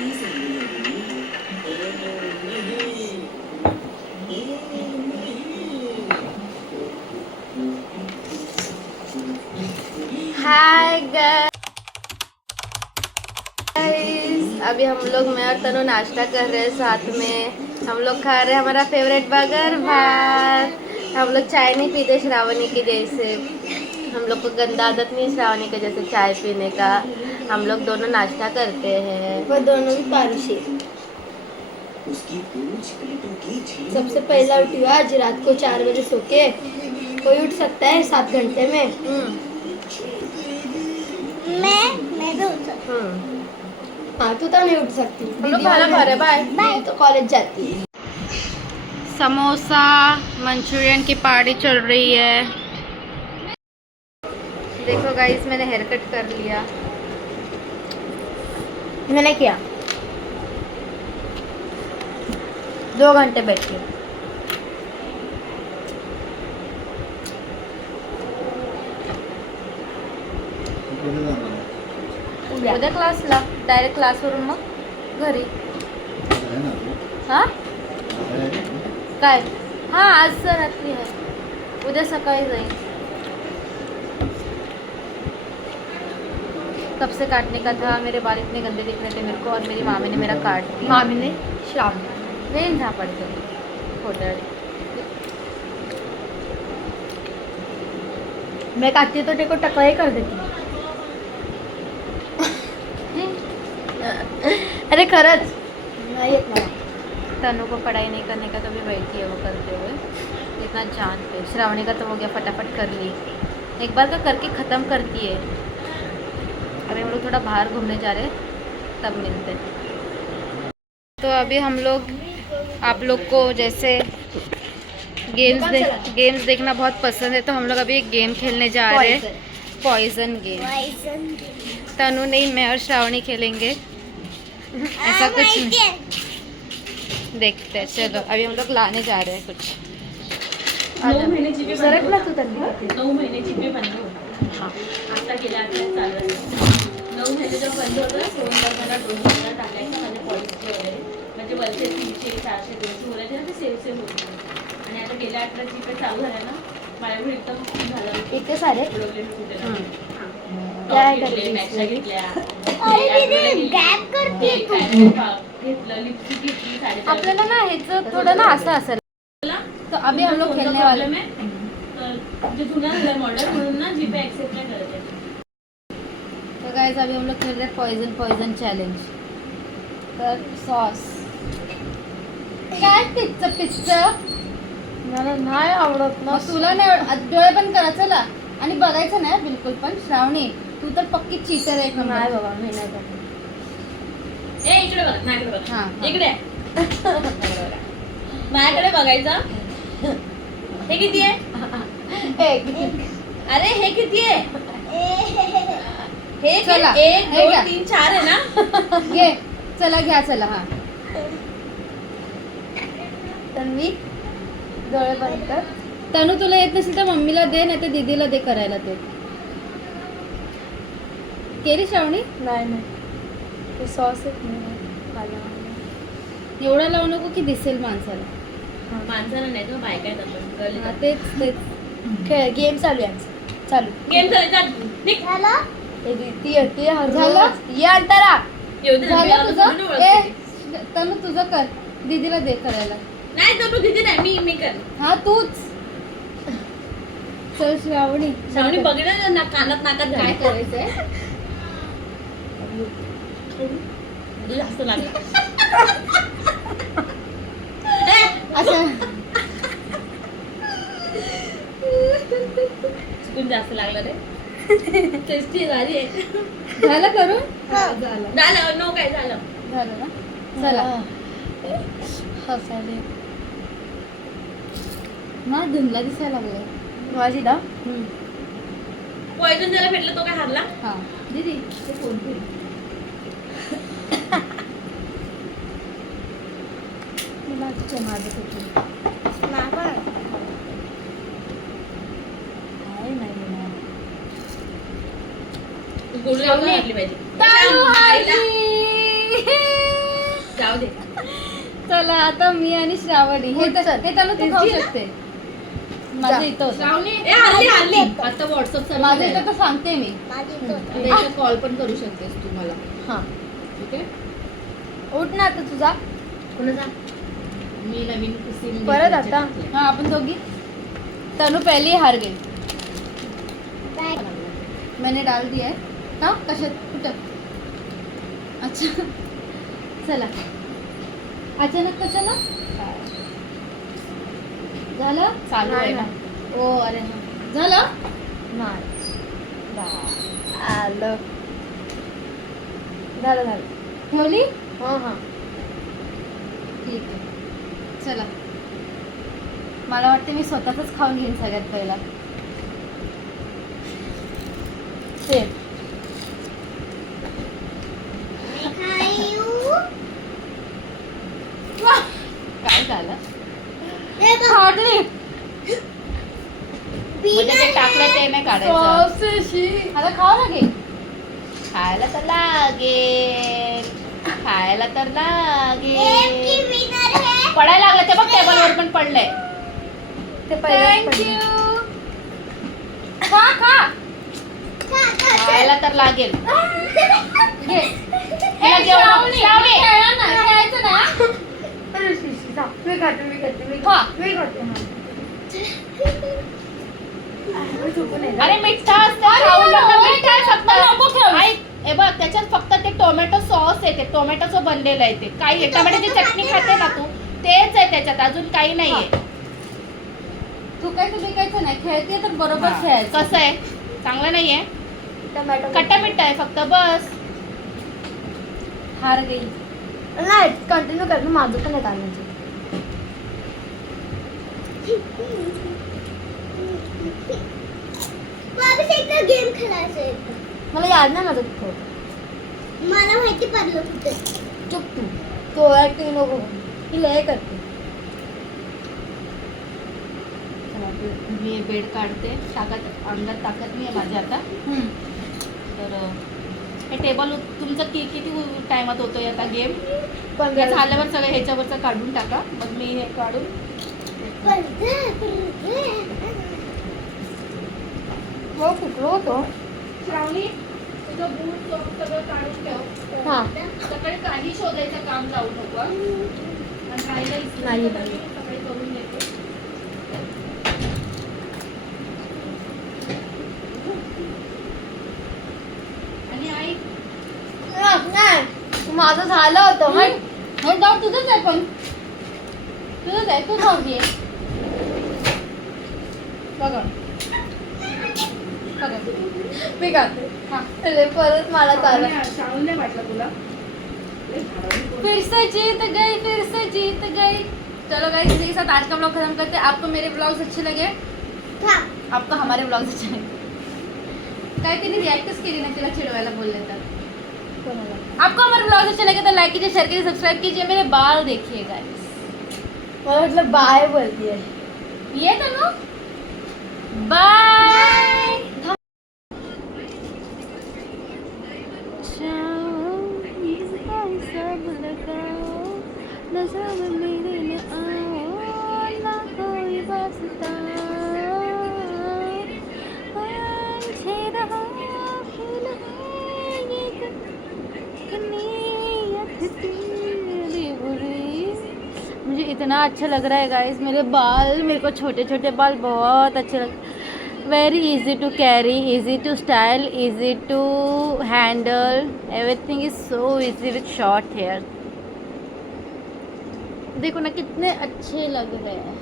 Hi guys, अभी हम लोग मैं और तनु नाश्ता कर रहे हैं। साथ में हम लोग खा रहे हैं हमारा फेवरेट बर्गर भात। हम लोग चाय नहीं पीते श्रावणी के जैसे, हम लोग को गंदा आदत नहीं श्रावणी के जैसे चाय पीने का। हम लोग दोनों नाश्ता करते हैं, वो दोनों भी पारुशी। सबसे पहला उठी आज रात को 4 बजे सो के। कोई उठ सकता है 7 घंटे में? मैं भी उठ सकती हूँ। हाँ, तू तो नहीं उठ सकती। हम लोग खाना खा रहे हैं। Bye bye. तो कॉलेज जाती है। समोसा मंचूरियन की पार्टी चल रही है। देखो गाइस, मैंने हेयर कट कर लिया। मैंने किया 2 घंटे बैठ के। उद्या क्लासला डायरेक्ट क्लासवरून मग घरी. हां काय? हां, आज तर रात्री आहे, उद्या सकाळी जाईल. कब से काटने का था, मेरे बाल इतने गंदे दिख रहे थे मेरे को, और मेरी मामी ने मेरा काट दिया. मामी ने श्रावण वेन जा पड़ते होटल. मैं काटती तो तेरे को टकला ही कर देती. अरे खरंच नहीं एक मला. तनु को पढ़ाई नहीं करने का, तो भी बैठी है वो करते हुए. इतना जान पे. श्रावणी का तो हो गया, फटाफट कर ली. एक बार का करके ख़त्म करती है. अभी हम लोग थोड़ा बाहर घूमने जा रहे हैं, तब मिलते हैं. तो अभी हम लोग, आप लोग को जैसे गेम्स देखना बहुत पसंद है, तो हम लोग अभी एक गेम खेलने जा रहे हैं. Poison game. तनु नहीं, मैं और श्रावणी खेलेंगे. ऐसा कुछ नहीं, देखते हैं. चलो अभी हम लोग लाने जा रहे हैं कुछ. 9 महिन्याची पे सरक ना तू त्यांनी. 9 महिन्याची पे बंद होती. हां, आता गेल्या आठवड्यात चालू आहे. 9 महिने जेव्हा बंद होतं, सोमवार मला 2,000 टाकायचं माझ्या पॉलिसीचे वगैरे. म्हणजे वरचे 300, 400, 200 बोलायचे ना, ते सेव्ह होते. आणि आता गेल्या आठवड्यात पे चालू झालं ना, माझ्याकडे एकदम झालं. इतके सारे प्रॉब्लेम कुठे काय करते? मॅक्सा घेतल्या, गॅप करते तू. घेतलं, लिपस्टिक घेतली, आपल्याला ना ह्याचं थोडं ना असं असेल. तो अभी हम लोग खेलने वाले में जो जुना झाला मॉडल, म्हणून ना जीपे एक्सेप्ट नाही करत आहे. तो गाइस अभी हम लोग खेल रहे हैं पॉइजन चॅलेंज. तर सॉस काय पिझ्झा मला नाही आवडत ना. तुला नाही आवडत? डोळे पण करा चला. आणि बघायचं नाही बिलकुल पण. श्रावणी तू तर पक्की चीटर आहे. नाही बाबा, मी नाही बघत. ए इकडे बघ, माझ्याकडे बघ. हां इकडे माझ्याकडे बघायचं. हे किती आहे? अरे हे किती आहे? हे चला, 1 हे 2 घ्या. 3 4 आहे ना. घे चला, घ्या चला. हा तन्वी डोळे बंद कर. तनु तुला येत नसेल तर मम्मीला दे, नाही तर दीदीला दे करायला. ते केली श्रावणी? नाही सॉस येत नाही. एवढा लावू नको की दिसेल माणसाला. माणसाला नाही तर बायका आहेत आपण. हा, गर्ल तेच खेळ. गेम चालू आहे आमचं. चालू गेम चालू. निघ. ती झालं. ये अंतरा येऊ दे ना, मी झालं आता तुझं. थोडी ना ओळखते. ए तनु तुझं कर, दीदीला दे करायला. नाही तो दीदी नाही, मी कर. हा तूच. चल श्रावणी. श्रावणी बघणार ना, कानात नाकात काय झालं. करायचंय? जास्त लागलं असं चुकून जास्त लागलं रे. टेस्टी झाली आहे. झालं करून? झालं. नो काय झालं. झालं ना. चला ना, धुंदला दिसायला लागलाय माझी ना. पॉइझन ज्याला भेटलं तो काय हारला. हा दीदी ते फोन पे. मला तुझ्या माझं होती. गोळी घातली पाहिजे. ताळू हारली. जाऊ दे. चला आता मी आणि श्रावणी हे त्याला तू खाऊ शकते. माझं इथं होतं. श्रावणी हल्ली आता व्हॉट्सअप माझं इथं तर सांगते मी. कॉल पण करू शकतेस तू मला. हां ठीक आहे. उठ ना आता तुझा. मी नवीन कुस्ती परत आता हाँ अपन दोगी. तनु पहले ही हार गई. मैंने डाल दिया है. हाँ कशात कुठं. अच्छा चला. अचानक कशाला झालं. चालू आहे ना. ओ अरे हां झालं. नाही आलं. झालं ठेवली. हां हां ठीक आहे. चला मला वाटते मी स्वतःच खाऊन घेईन सगळ्यात पहिला. ते काय झालं. खाल्ली. म्हणजे ते टाकलं ते नाही काढायचं. आता खाऊ लागेल. खायला तर लागेल. खायला तर लागेल. पडायला लागलं ते बघ टेबलवर पण पडलंय. ते पहिलं थँक्यू. खा खा. खायला तर लागेल. घे. तिला जेवण श्रावणी. खेळायचं ना. मी खाते खा. अरे मिठा असतं. खाऊ नका. मिठा आहे फक्त. ऐक, हे बघ त्याच्यात फक्त ते टोमॅटो सॉस आहे. ते टोमॅटोचं बनलेलं आहे. ते काही आहे. टोमॅटोची चटणी खाते ना तू तेच आहे त्याच्यात. अजून काही नाहीये. तू काय तुझे कायचं नाही. खेळते तर बरोबर खेळायचं. कसं आहे चांगलं नाहीये. टोमॅटो खट्टा मिठा आहे फक्त बस. हार गई. नाही कंटिन्यू कर ना. माझं पण आहे म्हणजे गेम खेळायचं. मला याद नाही माझं कुठं. मला माहिती पडलं कुठे. चुप तू. तो ऍक्टिंग नको. ती लय करते. मी बेड काढते. ताकद अंगात ताकद नाही आहे माझ्या आता. तर हे टेबल तुमचं किती टायमात होतोय आता गेम. हे झाल्यावर सगळं ह्याच्यावरचं काढून टाका. मग मी हे काढून हो कुठलं होतो. श्रावणी तुझं बूट सॉक्स सगळं काढून ठेव. हां सकाळी काही शोधायचं काम लावू नको. आणि राहिलं इथलं नाही. तर मी सकाळी करून देते. आणि आई नाही माझं झालं होतं. हे जाऊ तुझंच आहे पण. तुझंच आहे. तू खाऊ घे. बघा मी खाते. हाँ परत मला चालू. श्रावण नाही वाटलं तुला. फिर से जीत गई. फिर से जीत गई. चलो गाइस इसी के साथ आज का ब्लॉग खत्म करते हैं. आपको मेरे ब्लॉग्स अच्छे लगे. आपको हमारे ब्लॉग्स अच्छे लगे. काय तिने रिॲक्टच केली ना तिला चिडवायला बोलले तर. आपको हमारे ब्लॉग्स अच्छे लगे तो लाइक कीजिए शेयर कीजिए सब्सक्राइब कीजिए. मेरे बाल देखिए गाइस. मला वाटलं बाय बोलती है. ये तनु बाय. सब लगाओ नजर मेरे में आओ ना कोई वास्ता रहा फूल है ये नियत तेरी बुरी. मुझे इतना अच्छा लग रहा है गाइस. मेरे बाल मेरे को छोटे छोटे बाल बहुत अच्छे लग. Very easy to carry, easy to style, easy to handle. Everything is so easy with short hair. देखो ना कितने अच्छे लग रहे हैं.